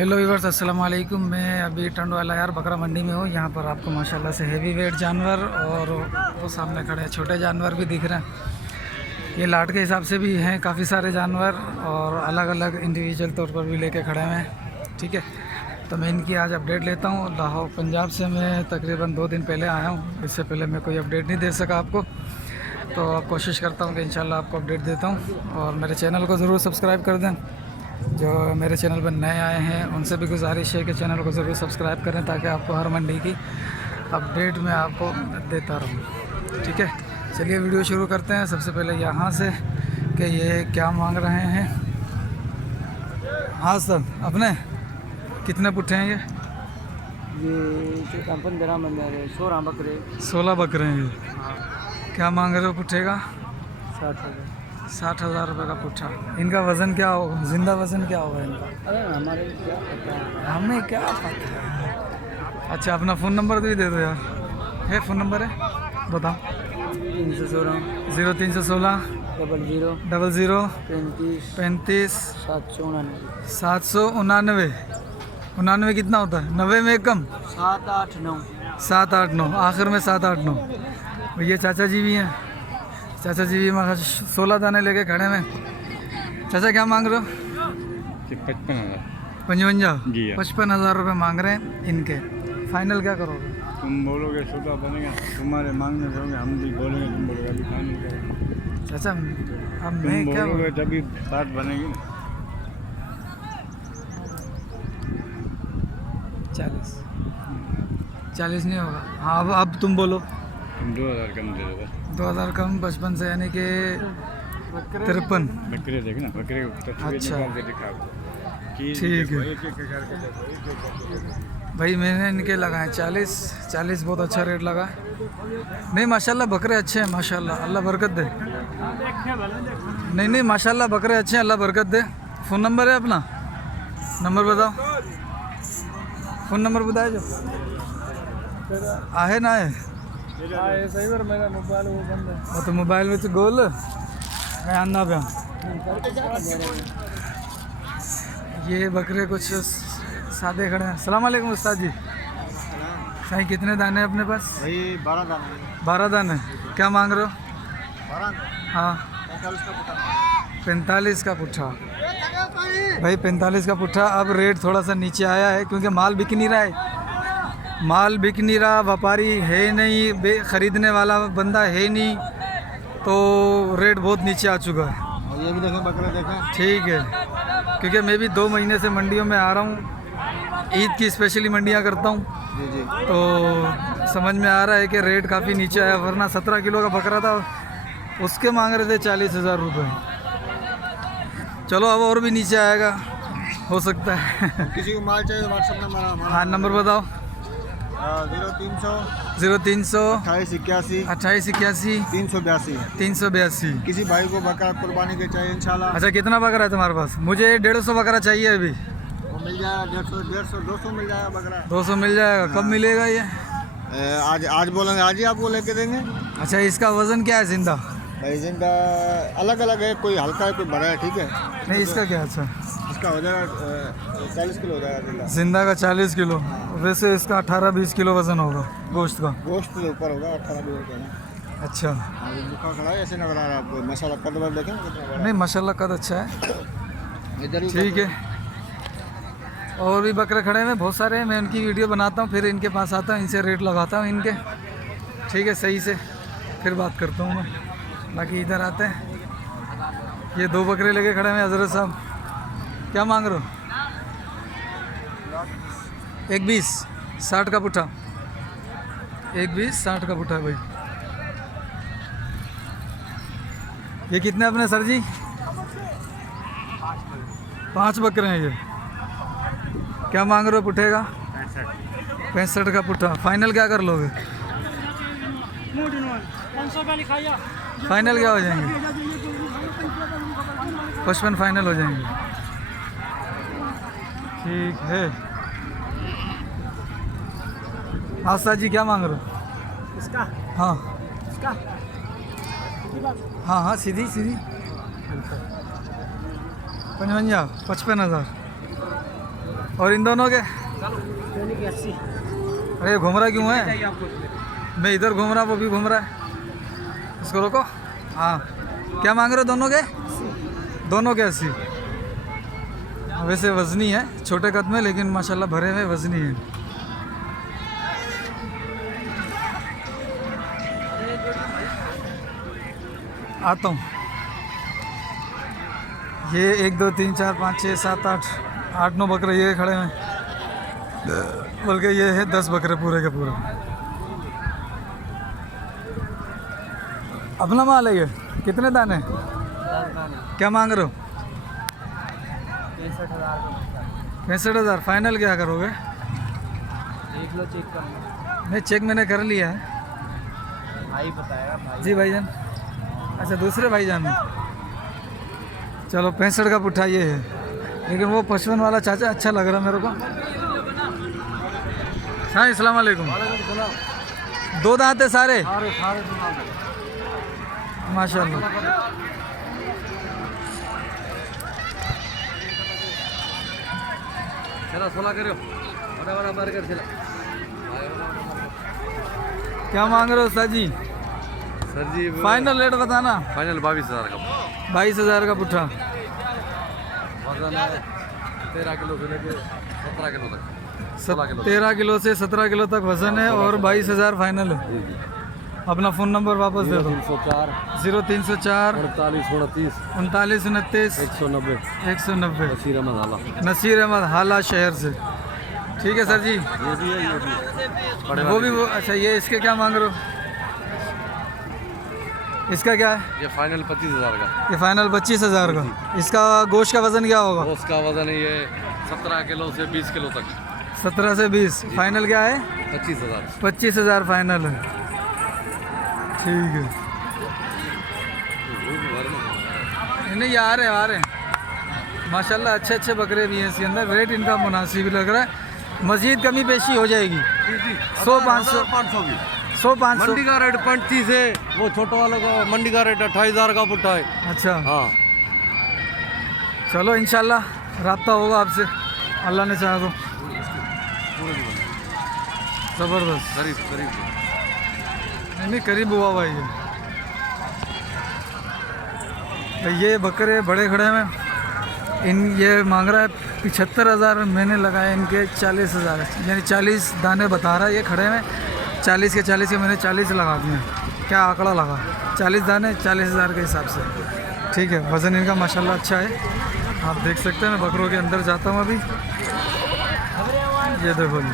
Hello viewers, अस्सलाम वालेकुम। मैं अभी टंडवाला यार बकरा मंडी में हूँ। यहाँ पर आपको माशाल्लाह से हेवी वेट जानवर और वो सामने खड़े हैं छोटे जानवर भी दिख रहे हैं। ये लाट के हिसाब से भी हैं काफ़ी सारे जानवर और अलग अलग इंडिविजुअल तौर पर भी लेके खड़े हुए हैं। ठीक है, तो मैं इनकी आज अपडेट लेता हूँ। लाहौर पंजाब से मैं तकरीबन 2 दिन पहले आया हूँ। इससे पहले मैं कोई अपडेट नहीं दे सका आपको, तो कोशिश करता हूँ कि इंशाल्लाह आपको अपडेट देता हूँ। और मेरे चैनल को ज़रूर सब्सक्राइब कर दें। जो मेरे चैनल पर नए आए हैं उनसे भी गुजारिश है कि चैनल को ज़रूर सब्सक्राइब करें, ताकि आपको हर मंडी की अपडेट मैं आपको देता रहूँ। ठीक है, चलिए वीडियो शुरू करते हैं। सबसे पहले यहाँ से कि ये क्या मांग रहे हैं। हाँ सर, अपने कितने पुट्ठे हैं ये? 16 बकरे। 16 बकरे हैं ये। क्या मांग रहे हो पुट्ठे का? 60,000। 60,000 रुपये का पुट्ठा। इनका वज़न क्या होगा, जिंदा वज़न क्या होगा इनका? अरे हमारे क्या पता है। हमें क्या पता है। अच्छा, अपना फ़ोन नंबर भी दे दो यार। है फ़ोन नंबर है, बताओ। 316 0316 00 00 35 35 799 799। 99 कितना होता है? 90 में कम? 789। 789, आखिर में 789। ये चाचा जी भी हैं। चाचा जी भी मगर 16 दाने लेके खड़े में। चाचा क्या मांग रहे हो? 55,000। 55? जी 55,000 रुपये मांग रहे हैं इनके। फाइनल क्या करोगे? तुम बोलोगे सौदा बनेगा, तुम्हारे मांगने करोगे, हम भी बोलेंगे, तुम बोलोगे अभी फाइनल करेंगे। चाचा अब तुम मैं क्या बोलोगे तभी बात बनेगी ना। 40 नहीं होगा। हाँ, अब तुम बोलो। तुम 2,000 कम दे दो। 2000 कम 55 से, यानी कि 53। बकरे देखे ना, बकरे को तस्वीर अच्छा। निकाल के दिखा दो। ठीक है। एक-एक करके देखो, एक-एक। भाई मैंने इनके लगाए 40 बहुत अच्छा रेट लगा है। नहीं माशाल्लाह बकरे अच्छे हैं, माशाल्लाह, अल्लाह बरकत दे। नहीं माशाल्लाह बकरे अच्छे हैं, अल्लाह बरकत दे। फ़ोन नंबर है अपना? नंबर बताओ, फ़ोन नंबर बताए जो आहे ना है। सही बार मेरा मोबाइल वो बंद है। वो तो मोबाइल में तो गोल मैं आना पे। ये बकरे कुछ सादे खड़े हैं। सलाम वालेकुम उस्ताद जी। सही, कितने दाने हैं अपने पास? भाई 12 दाना। 12 दाने। क्या मांग रहे हो? 12? हाँ, 45 का पुट्ठा। भाई 45 का पुट्ठा। अब रेट थोड़ा सा नीचे आया है क्योंकि माल बिक नहीं रहा है। माल बिक नहीं रहा, व्यापारी है नहीं, ख़रीदने वाला बंदा है नहीं, तो रेट बहुत नीचे आ चुका है। और ये भी देखें, बकरे देखें। ठीक है, क्योंकि मैं भी 2 महीने से मंडियों में आ रहा हूँ। ईद की स्पेशली मंडियाँ करता हूँ, जी जी। तो समझ में आ रहा है कि रेट काफ़ी नीचे आया। वरना 17 किलो का बकरा था, उसके मांग रहे थे 40,000 रुपये। चलो अब और भी नीचे आएगा, हो सकता है। किसी को माल चाहिए तो व्हाट्सएप नंबर हमारा। हाँ, नंबर बताओ। 0300 0300 2881 2881 382। 382। किसी भाई को बकरा कुर्बानी के चाहिए इंशाल्लाह, अच्छा, कितना बकरा है तुम्हारे पास? मुझे 150 बकरा चाहिए अभी। वो मिल जाएगा। 150 200 मिल जाएगा बकरा। 200 मिल जाएगा। कब मिलेगा ये? आज बोलेंगे आज ही आपको लेके देंगे। अच्छा, इसका वज़न क्या है जिंदा? भाई जिनका अलग अलग है, कोई हल्का है कोई बड़ा है। ठीक है, नहीं, इसका क्या? अच्छा, इसका हो जाएगा 40 किलो हो जाएगा। जिंदा का 40 किलो। वैसे इसका 18-20 किलो वज़न होगा गोश्त का। गोश्त के ऊपर होगा 18 का। अच्छा, अभी भूखा खड़ा है, ऐसे नजर आ रहा है आपको। मसाला कद वर देखें कितना बड़ा नहीं माशाल्लाह कद अच्छा है। है। इधर ही ठीक है, और भी बकरे खड़े हैं बहुत सारे हैं। मैं उनकी वीडियो बनाता हूँ, फिर इनके पास आता हूँ, इनसे रेट लगाता हूँ इनके। ठीक है, सही से फिर बात करता हूँ मैं। बाकी इधर आते हैं। ये 2 बकरे लेके खड़े हैं हज़रत साहब। क्या मांग रहे हो? 120 60 का पुट्ठा। 120 60 का पुट्ठा है भाई। ये कितने अपने सर जी? 5 बकरे हैं ये। क्या मांग रहे हो पुट्ठे का? 65 का पुट्ठा। फाइनल क्या कर लोगे? फाइनल क्या हो जाएंगे? 55 फाइनल हो जाएंगे। ठीक है। आस्था जी क्या मांग रहे हो? इसका हाँ इसका हाँ हाँ, सीधी 55 55,000। और इन दोनों के? दोनों की 80। अरे घूम रहा क्यों है? चाहिए आपको? मैं इधर घूम रहा, वो भी घूम रहा है। इसको रोको। हाँ, क्या मांग रहे हो दोनों के? दोनों के 80। वैसे वजनी है, छोटे कद में, लेकिन माशाल्लाह भरे हुए वजनी है। आता हूँ। ये 1 2 3 4 5 6 7 8 9 बकरे ये खड़े हैं, बल्कि ये है 10 बकरे पूरे के पूरे। अपना माल है ये? कितने दाने? क्या मांग रहे हो? 65,000। फाइनल क्या करोगे? देख लो, चेक कर लो। नहीं, चेक मैंने कर लिया है। भाई बताएगा भाई। जी भाईजान। अच्छा, दूसरे भाईजान में। चलो 65 का पुट्ठा ये है, लेकिन वो 55 वाला चाचा अच्छा लग रहा मेरे को। हाँ, अस्सलाम वालेकुम। 2 दांत है सारे? माशाल्लाह। क्या मांग रहे हो सर जी? सर जी फाइनल रेट बताना। फाइनल 22,000 का 22,000 का पुट्ठा। वजन है 13 किलो से लेके 17 किलो तक। 13 किलो से 17 किलो तक वजन है और 22,000 फाइनल है। अपना फ़ोन नंबर वापस दे दो। 0304 39 29 190। नसीर अहमद हाला शहर से। ठीक है सर जी। वो भी वो अच्छा, ये इसके क्या मांग रहे हो? इसका क्या है? ये फाइनल 25,000 का। ये फाइनल 25,000 का। इसका गोश्त का वज़न क्या होगा? उसका वजन है ये 17 किलो से 20 किलो तक। 17 से 20। फाइनल क्या है? 25,000। 25,000 फाइनल है। ठीक है। नहीं, आ रहे हैं माशाल्लाह, अच्छे अच्छे बकरे भी हैं इसके अंदर। रेट इनका मुनासिब लग रहा है। मज़ीद कमी पेशी हो जाएगी। 100-500 मंडी का रेट 35 है, वो छोटा वालों का मंडी का रेट 28,000 का पुट्ठा है। अच्छा, हाँ, चलो इंशाल्लाह राब्ता होगा आपसे, अल्लाह ने चाहा तो। ज़बरदस्त। करीब नहीं, करीब हुआ भाई ये बकरे बड़े खड़े हैं। ये मांग रहा है 75,000, मैंने लगाए इनके 40,000, यानी 40 दाने बता रहा है ये खड़े में। 40 के मैंने 40 लगा दिए। क्या आंकड़ा लगा? 40 दाने 40,000 के हिसाब से। ठीक है, वज़न इनका माशाल्लाह अच्छा है, आप देख सकते हैं। मैं बकरों के अंदर जाता हूँ अभी। ये देखो जी,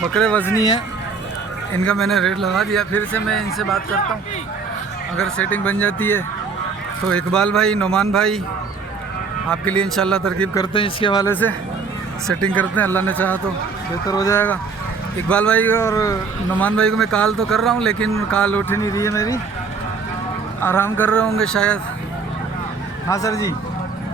बकरे वज़नी है। इनका मैंने रेट लगा दिया। फिर से मैं इनसे बात करता हूँ, अगर सेटिंग बन जाती है तो इकबाल भाई, नोमान भाई आपके लिए इंशाल्लाह तरकीब करते हैं। इसके हवाले से सेटिंग करते हैं, अल्लाह ने चाहा तो बेहतर हो जाएगा। इकबाल भाई और नोमान भाई को मैं कॉल तो कर रहा हूँ, लेकिन कॉल उठ नहीं रही है मेरी। आराम कर रहे होंगे शायद। हाँ सर जी,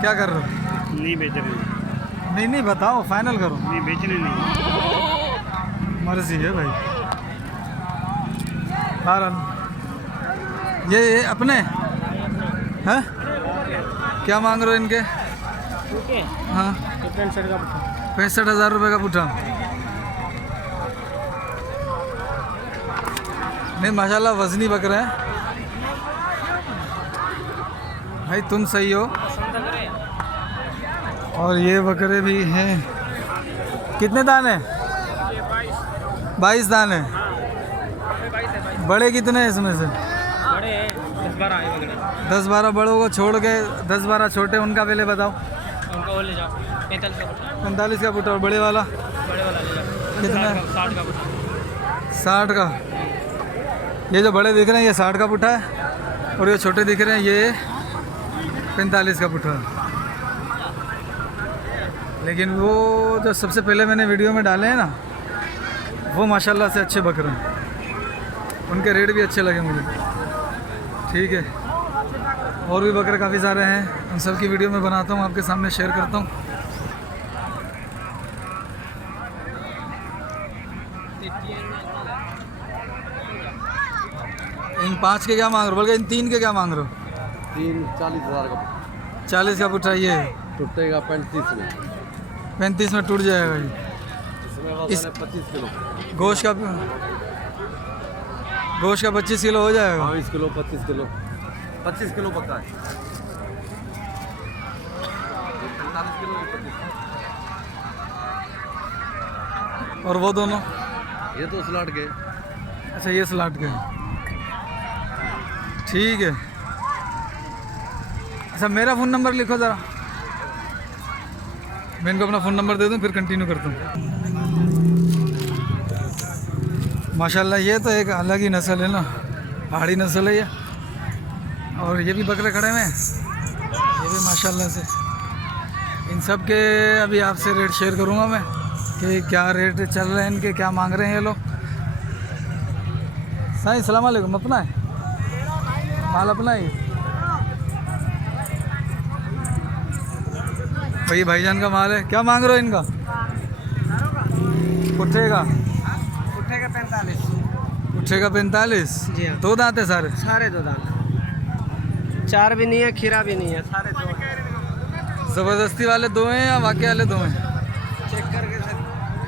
क्या कर रहे हो? नहीं बेच रहे। नहीं, बताओ, फाइनल करो। नहीं बेचने नहीं। मर्जी है भाई। बहरहाल ये अपने हैं? क्या मांग रहे हो इनके? हाँ, 65,000 रुपये का पुट्ठा। नहीं, माशाल्लाह वज़नी बकरे हैं भाई, तुम सही हो। और ये बकरे भी हैं। कितने दाने? 22 दाने। बड़े कितने हैं इसमें से? बड़े 10-12 बड़ों को छोड़ के 10-12 छोटे, उनका पहले बताओ। उनका वो ले जाओ 45 का पुट्ठा। और बड़े वाला बड़े वाला ले जाओ कितना? 60 का 60 का। ये जो बड़े दिख रहे हैं ये 60 का पुट्ठा है, और ये छोटे दिख रहे हैं ये 45 का पुट्ठा है। लेकिन वो जो सबसे पहले मैंने वीडियो में डाले हैं ना, वो माशाल्लाह से अच्छे बकरे हैं, उनके रेट भी अच्छे लगे मुझे। ठीक है, और भी बकरे काफ़ी सारे हैं, उन सब की वीडियो मैं बनाता हूँ, आपके सामने शेयर करता हूँ। इन 5 के क्या मांग रहे हो, बल्कि इन 3 के क्या मांग रहे हो? 40,000 का 40 का पुट्ठा ये टूटेगा 35 में। 35 में टूट जाएगा ये। इसमें इस- 25 किलो। गोश्त का 25 किलो हो जाएगा। 22 किलो 25 किलो 25 किलो पक्का है। 45 किलो 25। और वो दोनों? ये तो स्लॉट के। अच्छा ये स्लाट के, ठीक है। अच्छा मेरा फ़ोन नंबर लिखो ज़रा, मैं इनको अपना फ़ोन नंबर दे दूँ फिर कंटिन्यू करता हूँ। माशाल्लाह ये तो एक अलग ही नस्ल है ना, पहाड़ी नस्ल है ये। और ये भी बकरे खड़े हुए हैं, ये भी माशाल्लाह से। इन सब के अभी आपसे रेट शेयर करूँगा मैं कि क्या रेट चल रहे हैं इनके, क्या मांग रहे हैं ये लोग। साईं सलाम वालेकुम, अपना है माल, अपना ही भाई, भाईजान का माल है। क्या मांग रहे हो इनका? पुट्ठे का? पुट्ठे का 45। पुट्ठे का 45? जी हाँ। 2 दांत है सारे? सारे 2 दांत, 4 भी नहीं है, खीरा भी नहीं है, सारे 2 हैं। ज़बरदस्ती वाले 2 हैं या वाकई वाले 2 हैं? चेक करके सर,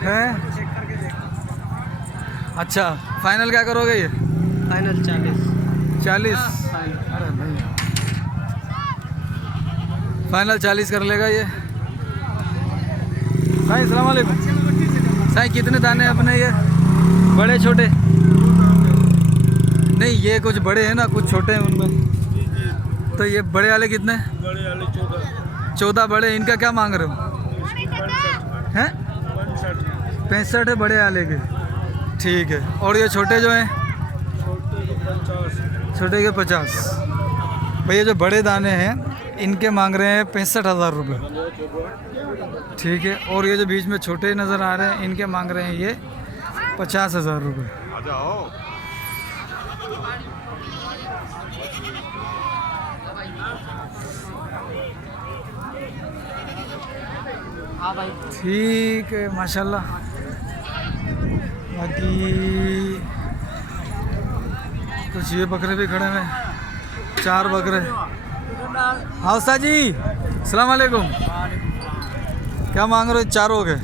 हैं? चेक करके देखो। अच्छा फाइनल क्या करोगे ये? फाइनल 40। 40? अरे नहीं, फाइनल 40 कर लेगा ये। साईं सलाम वालेकुम। साईं कितने दाने हैं अपने ये, बड़े छोटे? नहीं ये कुछ बड़े हैं ना, कुछ छोटे हैं उनमें। तो ये बड़े वाले कितने? बड़े वाले 14 बड़े। इनका क्या मांग रहे हो? हैं? 65 है बड़े वाले के, ठीक है। और ये छोटे जो हैं? छोटे के 50। भैया जो बड़े दाने हैं इनके मांग रहे हैं 65,000 रुपये, ठीक है। और ये जो बीच में छोटे नज़र आ रहे हैं इनके मांग रहे हैं ये 50,000 रुपये। हाँ भाई। ठीक है माशाल्लाह। बाकी कुछ ये बकरे भी खड़े हैं, 4 बकरे। हाँ उस्ताद जी सलाम वालेकुम। क्या मांग रहे हो चारों के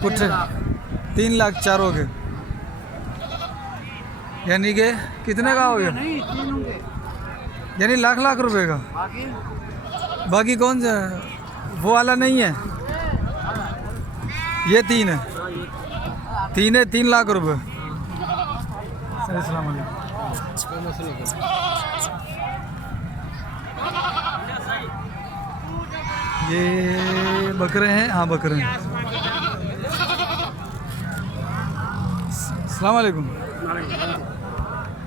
पुट्ठे? 3 लाख चारों के, यानी कि कितने का हो गया? यानी लाख लाख रुपए का। बाकी कौन सा वो वाला नहीं है? ये 3 है, 3 लाख रुपए। अस्सलाम वालेकुम। ये बकरे हैं, हाँ बकरे हैं। अस्सलाम वालेकुम।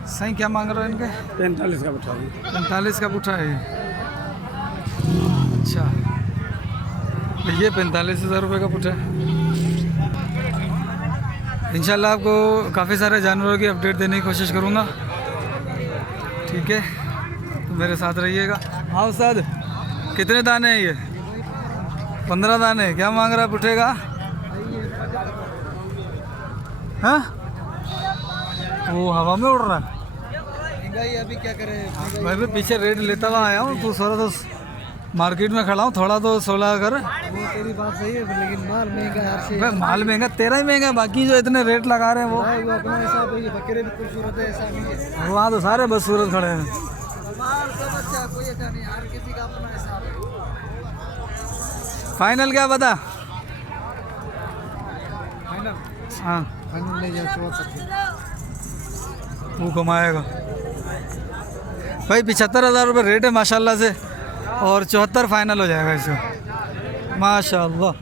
साईं क्या मांग रहे हो इनके? 45 का बैठा। 45 का पुट्ठा है ये। अच्छा ये 45,000 रुपये का पुट्ठा है। इंशाल्लाह आपको काफ़ी सारे जानवरों की अपडेट देने की कोशिश करूँगा, ठीक है। तो मेरे साथ रहिएगा। हाँ उस्ताद कितने दाने हैं ये? 15 दाने। क्या मांग रहा है पुट्ठे का? हाँ वो हवा में उड़ रहा है। अभी क्या करें मैं भी पीछे रेट लेता हुआ आया हूँ, तू थोड़ा तो मार्केट में खड़ा हूँ, थोड़ा तो 16 कर। वो तेरी बात सही है, लेकिन माल महंगा है हर चीज़। भाई माल महंगा, तेरा ही महंगा है, बाकी जो इतने रेट लगा रहे हैं वो भाई वो अपना हिसाब है, ये बकरे भी खूबसूरत है, ऐसा नहीं है। वहाँ तो सारे बस सूरत खड़े हैं। माल सब अच्छा, कोई ऐसा नहीं, हर किसी का अपना हिसाब है। फाइनल क्या बता? फाइनल हाँ फाइनल ले जाओ 74। वो कमाएगा भाई। 75,000 रुपये रेट है माशाल्लाह से, और 74 फाइनल हो जाएगा इसका माशाल्लाह।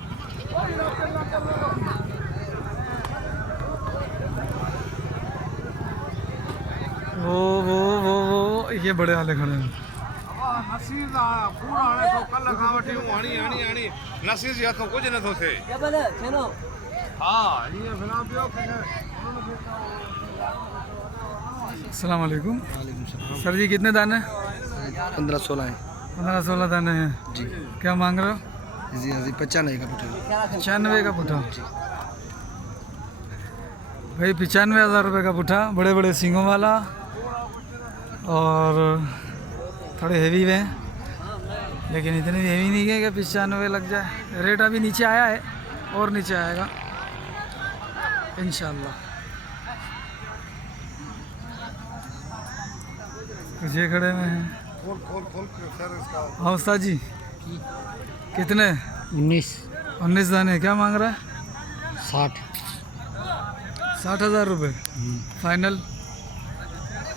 वो ये बड़े वाले खड़े हैं। नसीब या तो कुछ न तो थे। क्या बोले चलो। हाँ ये फिलहाल अस्सलाम वालेकुम। सर जी कितने दाने? 15-16 है 15-16 दाने हैं जी। क्या मांग रहे हो? जी 95 का पुट्ठा। 95 का पुट्ठा भाई 95,000 रुपये का पुट्ठा, बड़े बड़े सींगों वाला और थोड़े हेवी में, लेकिन इतने भी हेवी नहीं है कि 95 लग जाए। रेट अभी नीचे आया है और नीचे आएगा इंशाल्लाह। कुछ ये खड़े में हैं। हाँ उस्ताद जी, कितने? 19 दाने। क्या मांग रहा है? 60,000 रुपये फाइनल।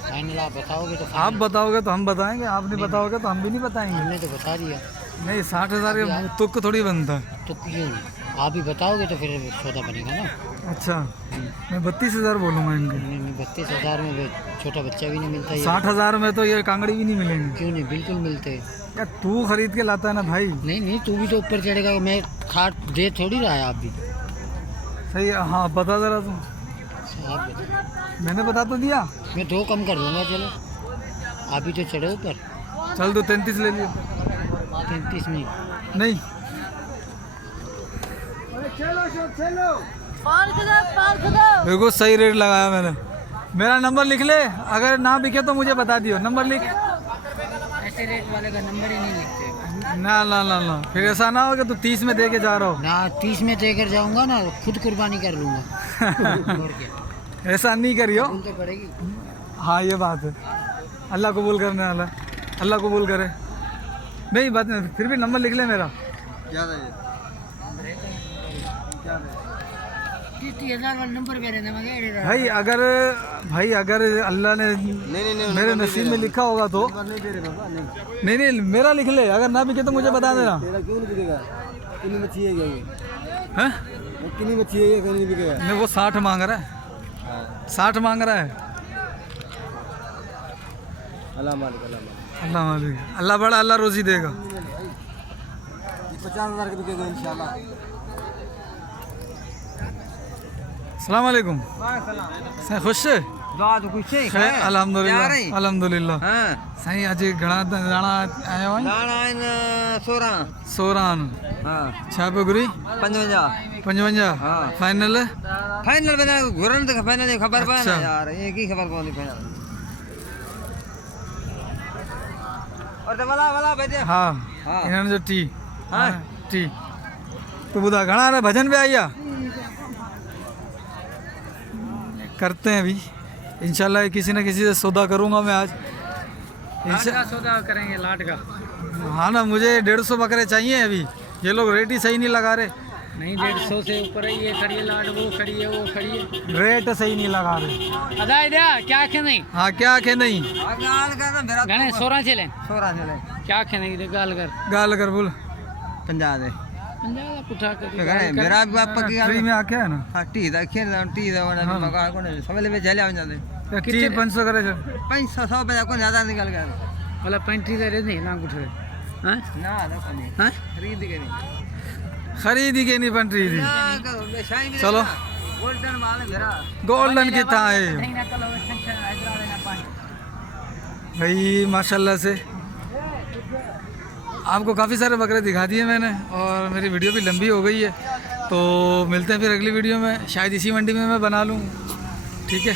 आप बताओगे तो आप बताओगे तो हम बताएंगे, आप नहीं बताओगे तो हम भी नहीं बताएंगे। हमने तो बता दिया। नहीं 60,000 का तुक थोड़ी बनता है। तो क्यों आप ही बताओगे तो फिर सौदा बनेगा ना। अच्छा, मैं 32,000 बोलूँगा इनके। 32,000 में छोटा बच्चा भी नहीं मिलता। 60,000 में तो ये कांगड़ी भी नहीं मिलेंगे। क्यों नहीं, बिल्कुल मिलते। यार तू खरीद के लाता है ना भाई। नहीं तू भी तो ऊपर चढ़ेगा, मैं खाट दे थोड़ी रहा है। आप भी सही है। हाँ बता ज़रा तू। आप बता। मैंने बता तो दिया। मैं 2 कम कर दूंगा, चलो। आप भी तो चढ़े ऊपर। चल तो 33 ले लियो। 33 में नहीं देखो सही रेट लगाया मैंने। मेरा नंबर लिख ले, अगर ना बिके तो मुझे बता दियो। नंबर लिख। ऐसे रेट वाले का नंबर ही नहीं लिखते। ना ना ना ना, फिर ऐसा ना हो कि तू 30 में दे के जा रहा हो। ना 30 में देकर जाऊंगा ना, खुद कुर्बानी कर लूंगा। और क्या, ऐसा नहीं करियो। तो पड़ेगी। हाँ ये बात है, अल्लाह कबूल करने वाला, अल्लाह कबूल करे। नहीं बात नहीं, फिर भी नंबर लिख ले मेरा। क्या है 30,000 वाला नंबर पे रहने मगर भाई अगर अल्लाह ने मेरे नसीब में लिखा होगा तो नहीं दे रहे बाबा। नहीं मेरा लिख ले। अगर ना बिके तो मुझे बता देना। तेरा क्यों नहीं बिकेगा? कितनी मच्छी है क्या ये? हैं? कितनी मच्छी है ये, कहीं नहीं बिकेगा? नहीं वो 60 मांग रहा है। 60 मांग रहा है। अल्लाह मालिक, अल्लाह मालिक। अल्लाह मालिक, अल्लाह बड़ा, अल्लाह रोजी देगा। 50,000 के बिकेगा इंशाल्लाह। अस्सलाम वालेकुम। सही खुश है? तो कुछ खैर अल्हम्दुलिल्लाह अल्हम्दुलिल्लाह। हाँ सही आज घणा दाणा आया हुआ है? 16 हाँ छा पे गुरी 55 हाँ। फाइनल फाइनल बना घुरन तो फाइनल खबर पा अच्छा। ना यार, एक ही खबर कौन फाइनल। और तो वाला बैठे। हाँ हाँ। इन्होंने जो टी हाँ। टी तो बुधा घणा रे भजन पे आइया करते हैं अभी इंशाल्लाह। किसी न किसी से सौदा करूंगा मैं आज। सौदा करेंगे लाट का। हाँ ना, मुझे 150 बकरे चाहिए अभी। ये लोग रेट ही सही नहीं लगा रहे। नहीं 150 से ऊपर है, ये खड़ी है लाट, वो खड़ी है, वो खड़ी है। रेट सही नहीं लगा रहे। अदा इधर क्या आखे नहीं। हाँ क्या आखे नहीं, गणे 16 चले क्या आखे नहीं इधर गाल कर। गाल कर बोल। 50 दे 50 का पुठा कर मेरा भी पापा की फ्री में आखे है ना। हाँ टी दा खेल टी दा वाला मगा को ने सबले में जले आ जाते। टी 500 करे छे। 500 पे को ज्यादा निकल गया। वाला 35 दे नहीं ना कुछ है। हां ना ना कोनी हां खरीद के नहीं। खरीदी के नहीं बन रही थी। चलो गोल्डन माल मेरा गोल्डन कितना है भाई माशाल्लाह से। आपको काफ़ी सारे बकरे दिखा दिए मैंने और मेरी वीडियो भी लंबी हो गई है। तो मिलते हैं फिर अगली वीडियो में, शायद इसी मंडी में मैं बना लूँ। ठीक है।